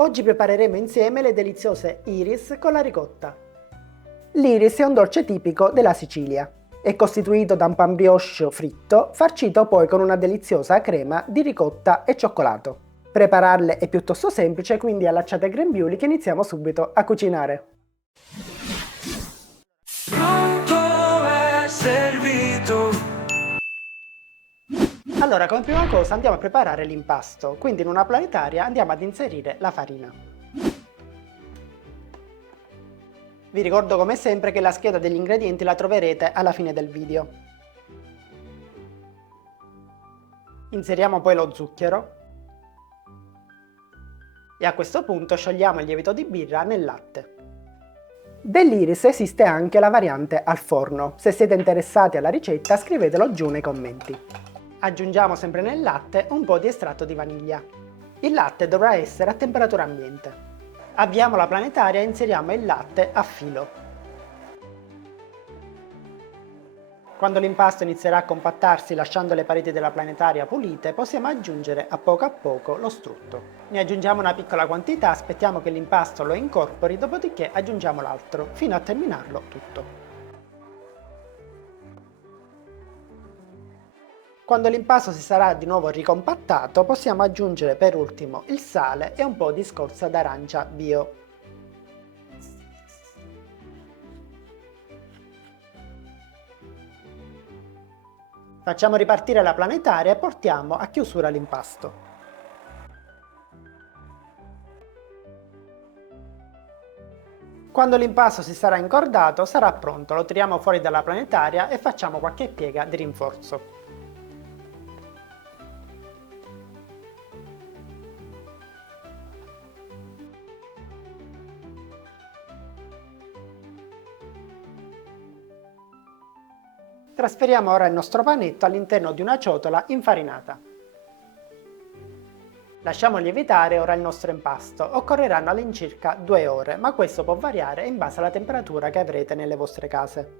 Oggi prepareremo insieme le deliziose iris con la ricotta. L'iris è un dolce tipico della Sicilia. È costituito da un pan brioche fritto, farcito poi con una deliziosa crema di ricotta e cioccolato. Prepararle è piuttosto semplice, quindi allacciate il grembiuli che iniziamo subito a cucinare. Pronto è servito. Allora, come prima cosa andiamo a preparare l'impasto, quindi in una planetaria andiamo ad inserire la farina. Vi ricordo come sempre che la scheda degli ingredienti la troverete alla fine del video. Inseriamo poi lo zucchero e a questo punto sciogliamo il lievito di birra nel latte. Dell'iris esiste anche la variante al forno. Se siete interessati alla ricetta scrivetelo giù nei commenti. Aggiungiamo sempre nel latte un po' di estratto di vaniglia. Il latte dovrà essere a temperatura ambiente. Avviamo la planetaria e inseriamo il latte a filo. Quando l'impasto inizierà a compattarsi lasciando le pareti della planetaria pulite, possiamo aggiungere a poco lo strutto. Ne aggiungiamo una piccola quantità, aspettiamo che l'impasto lo incorpori, dopodiché aggiungiamo l'altro, fino a terminarlo tutto. Quando l'impasto si sarà di nuovo ricompattato, possiamo aggiungere per ultimo il sale e un po' di scorza d'arancia bio. Facciamo ripartire la planetaria e portiamo a chiusura l'impasto. Quando l'impasto si sarà incordato sarà pronto, lo tiriamo fuori dalla planetaria e facciamo qualche piega di rinforzo. Trasferiamo ora il nostro panetto all'interno di una ciotola infarinata. Lasciamo lievitare ora il nostro impasto, occorreranno all'incirca 2 ore, ma questo può variare in base alla temperatura che avrete nelle vostre case.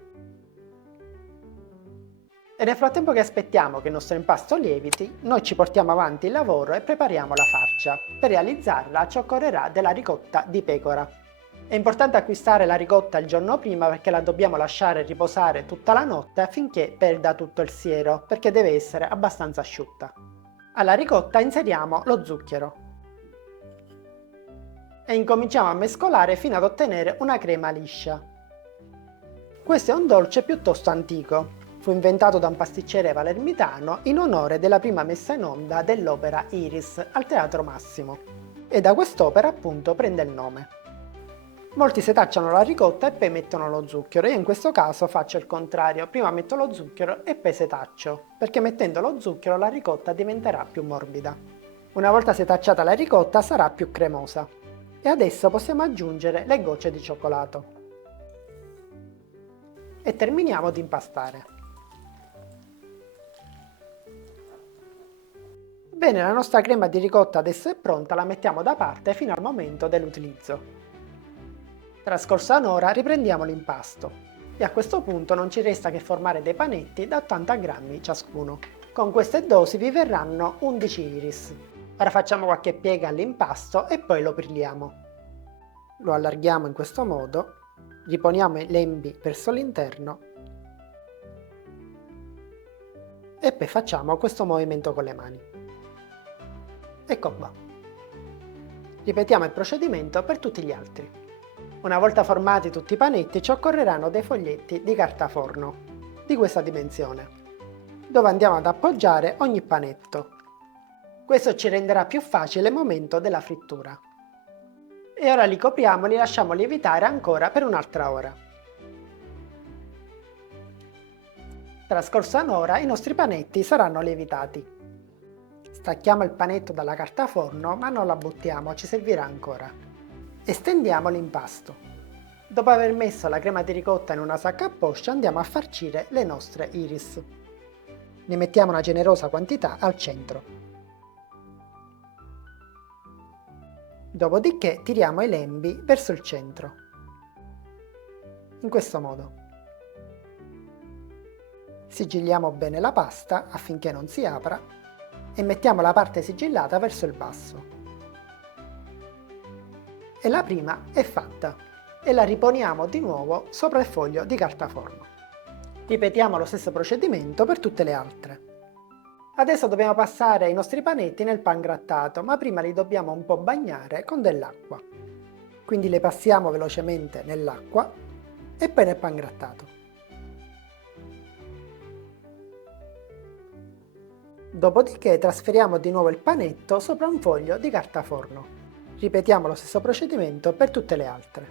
E nel frattempo che aspettiamo che il nostro impasto lieviti, noi ci portiamo avanti il lavoro e prepariamo la farcia. Per realizzarla ci occorrerà della ricotta di pecora. È importante acquistare la ricotta il giorno prima perché la dobbiamo lasciare riposare tutta la notte affinché perda tutto il siero, perché deve essere abbastanza asciutta. Alla ricotta inseriamo lo zucchero e incominciamo a mescolare fino ad ottenere una crema liscia. Questo è un dolce piuttosto antico. Fu inventato da un pasticcere palermitano in onore della prima messa in onda dell'opera Iris al Teatro Massimo. E da quest'opera appunto prende il nome. Molti setacciano la ricotta e poi mettono lo zucchero. Io in questo caso faccio il contrario, prima metto lo zucchero e poi setaccio, perché mettendo lo zucchero la ricotta diventerà più morbida. Una volta setacciata la ricotta sarà più cremosa. E adesso possiamo aggiungere le gocce di cioccolato. E terminiamo di impastare. Bene, la nostra crema di ricotta adesso è pronta, la mettiamo da parte fino al momento dell'utilizzo. Trascorsa un'ora riprendiamo l'impasto e a questo punto non ci resta che formare dei panetti da 80 grammi ciascuno. Con queste dosi vi verranno 11 iris. Ora facciamo qualche piega all'impasto e poi lo pirliamo. Lo allarghiamo in questo modo, riponiamo i lembi verso l'interno e poi facciamo questo movimento con le mani. Ecco qua. Ripetiamo il procedimento per tutti gli altri. Una volta formati tutti i panetti ci occorreranno dei foglietti di carta forno di questa dimensione, dove andiamo ad appoggiare ogni panetto. Questo ci renderà più facile il momento della frittura. E ora li copriamo e li lasciamo lievitare ancora per un'altra ora. Trascorsa un'ora i nostri panetti saranno lievitati. Stacchiamo il panetto dalla carta forno ma non la buttiamo, ci servirà ancora. E stendiamo l'impasto. Dopo aver messo la crema di ricotta in una sacca a poscia andiamo a farcire le nostre iris. Ne mettiamo una generosa quantità al centro. Dopodiché tiriamo i lembi verso il centro. In questo modo. Sigilliamo bene la pasta affinché non si apra e mettiamo la parte sigillata verso il basso. E la prima è fatta e la riponiamo di nuovo sopra il foglio di carta forno. Ripetiamo lo stesso procedimento per tutte le altre. Adesso dobbiamo passare i nostri panetti nel pangrattato, ma prima li dobbiamo un po' bagnare con dell'acqua. Quindi li passiamo velocemente nell'acqua e poi nel pangrattato. Dopodiché trasferiamo di nuovo il panetto sopra un foglio di carta forno. Ripetiamo lo stesso procedimento per tutte le altre.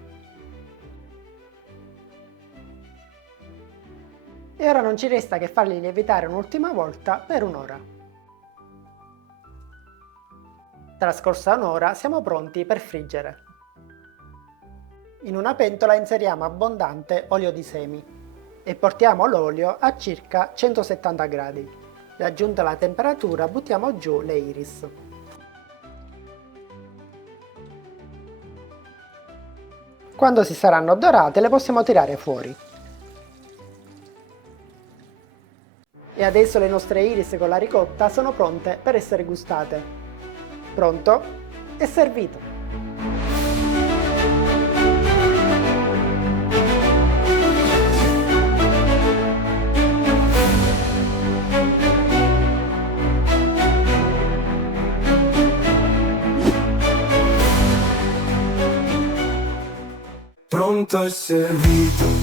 E ora non ci resta che farli lievitare un'ultima volta per un'ora. Trascorsa un'ora siamo pronti per friggere. In una pentola inseriamo abbondante olio di semi e portiamo l'olio a circa 170 gradi. Raggiunta la temperatura buttiamo giù le iris. Quando si saranno dorate le possiamo tirare fuori. E adesso le nostre iris con la ricotta sono pronte per essere gustate. Pronto? E servito! Pronto e servito.